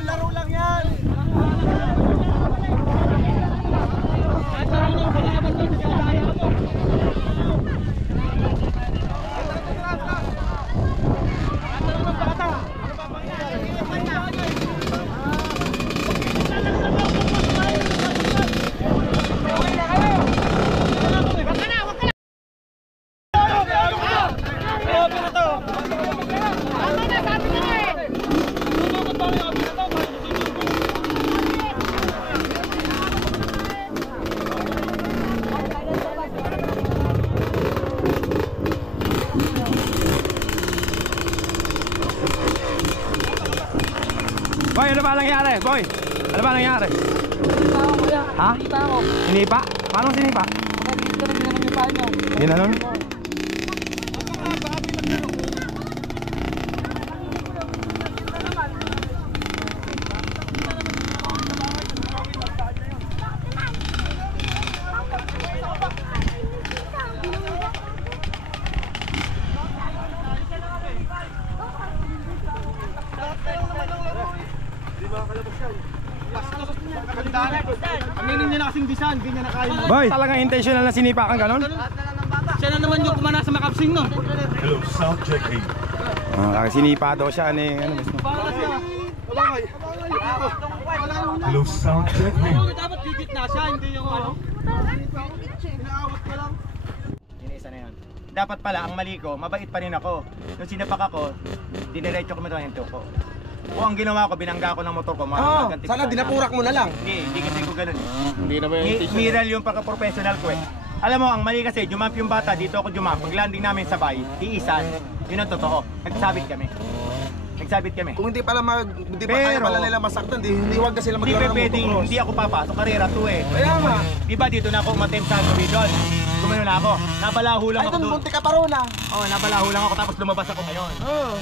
Laro lang yan. Boy, ano ba nangyari? Boy, ano ba nangyari? Sinipa ako kuya. Ha? Sinipa ako. Sinipa? Paano sinipa? Dito na ginanong yung paa niyo. Ginanon? Aminin niya na kasing bisan, ganyan na kayo. Boy, talagang intentional na sinipa kang ganon? Siya na naman yung kumana sa makapsing no. Hello, sound checking. Sinipa daw siya ano eh. Ano gusto? Hello, sound checking. Dapat gigit na siya, hindi yung ano. Inaawat ko lang. Yun isa na yun. Dapat pala, ang mali ko, mabait pa rin ako. Nung sinapak ako, diniretso ko yung ko. O ang ginawa ko, binangga ko ng motor ko. Sana dinapurak mo na lang. Hindi kasi ko ganun eh. Hindi na ba yung Miral yung pagka-professional ko eh. Alam mo, ang mali kasi, jumap yung bata, dito ako jumap. Pag landing namin sabay, iisan. Yun ang totoo. Nagsabit kami. Kung hindi pala kaya pala nila masaktan, hindi wag na sila Hindi maglaro ng pwedeng, motocross. hindi ako papasok, karera to eh. Kaya nga. Diba dito na ako umatem sa Gawidon? Gumano na ako. Nabalaho lang Ay, ako doon, doon. munti ka pa ron ah. Oo, nabalaho lang ako tapos lumabas ako ngayon. Oo.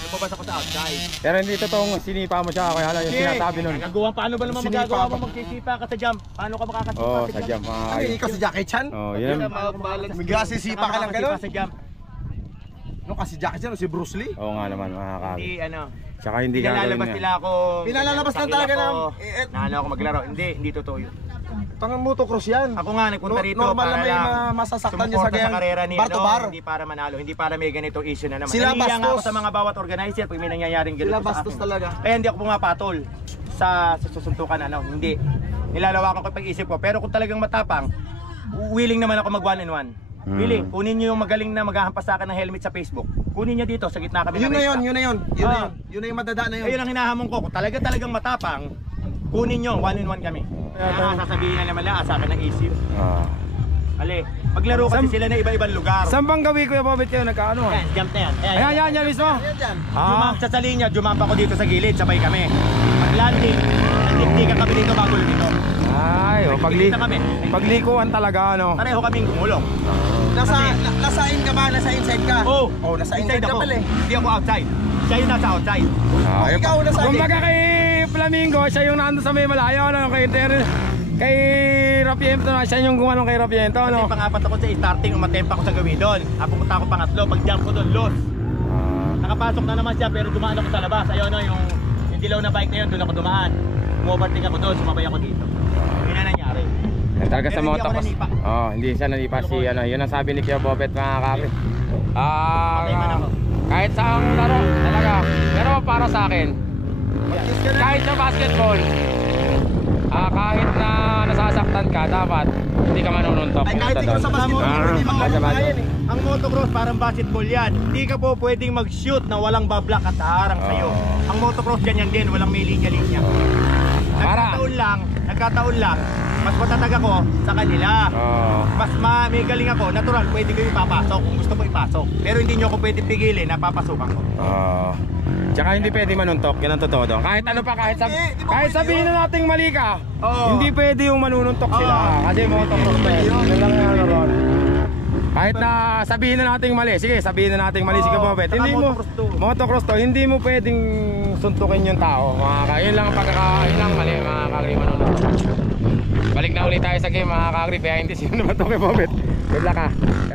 Lumabas ako sa outside. Pero hindi totoong sinipa mo siya kaya lang yung sinasabi nun. Nagagawa, paano ba naman Sinipa magagawa ka. mo magsisipa ka sa jump? Paano ka makakasipa Oo, sa sa jump. Ano yun, ikaw si Jackie Chan? Oh, yun. Magsisipa ka lang gano'n? Sa jump. No, kasi Jackie Chan o si Bruce Lee? Oo nga naman mga kami. Hindi ano. Tsaka hindi gagawin Pinalalabas niya. nila ako. Pinalalabas lang talaga Naano ako maglaro. Hindi totoo yun. Tangang motocross yan. Ako nga nagpunta rito Normal para na may lang masasaktan niya sa sumuporta ganyan karera ni bar to bar. Hindi para manalo, hindi para may ganitong issue na naman. Sila Nahihiya nga ako bastos. sa mga bawat organizer pag may nangyayaring ganito Sila sa bastos akin. talaga. Kaya hindi ako pumapatol sa susuntukan hindi. Nilalawakan ko pag-isip ko. Pero kung talagang matapang, willing naman ako mag one on one. Willing, kunin niyo yung magaling na maghahampas sa akin ng helmet sa Facebook. Kunin niyo dito, sa gitna kami ng Yun na race yun, track. yun na yun. Yun na yun. Yun na yung madada na yun. Ayun ang hinahamon ko. Kung talagang matapang, kunin nyo, one on one kami. Kaya sasabihin na naman lang sa akin ng issue. Ali, maglaro kasi sila na iba-ibang lugar. Saan bang gawi Kuya Bobet kayo nagkaano? Yan, jump na yan. Ayan mismo. Jump sa linya, jump ako dito sa gilid, sabay kami. Pag landing, nagtiktikan kami dito bago dito. Ay, paglikuan talaga ano. Pareho kaming gumulong. Nasa in ka ba? Nasa inside ka? Oh, nasa inside inside ka ako. pala eh. Hindi ako outside. Siya yung nasa outside. Ikaw nasa Kumbaga kay Flamingo, siya yung nandun sa may malayo, ano, kay Rapiento na, siya yung gumano kay Rapiento, Kasi ano. pangapat ako sa starting, umatempa ako sa Gawidon. Pumunta ako pangatlo, pag jump ko doon, loss. Nakapasok na naman siya pero dumaan ako sa labas. Ayun yung dilaw na bike na yun, doon ako dumaan. Umovertake ako doon, sumabay ako dito. Yun na nangyari. Talaga sa Pero hindi ako motocross. nanipa. Hindi siya nanipa si ano, yun ang sabi ni Kuya Bobet mga kape. Patay man ako. Kahit sa laro talaga. Pero para sa akin, kahit sa basketball, kahit na nasasaktan ka, dapat hindi ka manununtok. Ay, kahit ikaw sa basketball, hindi magkakaya yan eh. Ang motocross parang basketball yan. Hindi ka po pwedeng mag-shoot na walang bablock at haharang sa'yo. Ang motocross ganyan din, walang may linya-linya. Nagkataon lang, mas matatag ako sa kanila. Mas may galing ako, natural, pwede ko ipapasok kung gusto mo ipasok. Pero hindi nyo ako pwede pigilin na papasukan ko. Tsaka hindi pwede manuntok, yan ang totoo doon. Kahit ano pa, kahit sabihin na nating mali ka, hindi pwede yung manununtok sila. Kasi motocross to. Yun lang yung ano ron. Kahit na sabihin na nating mali, sige sabihin na nating mali, sige Bobet. Hindi mo, motocross to, hindi mo pwedeng suntukin yung tao. Yun lang ang yun lang mali mga kagri manununtok. Balik na ulit tayo sa game mga kagri, kaya hindi sino naman to kay Bobet. Good luck ha.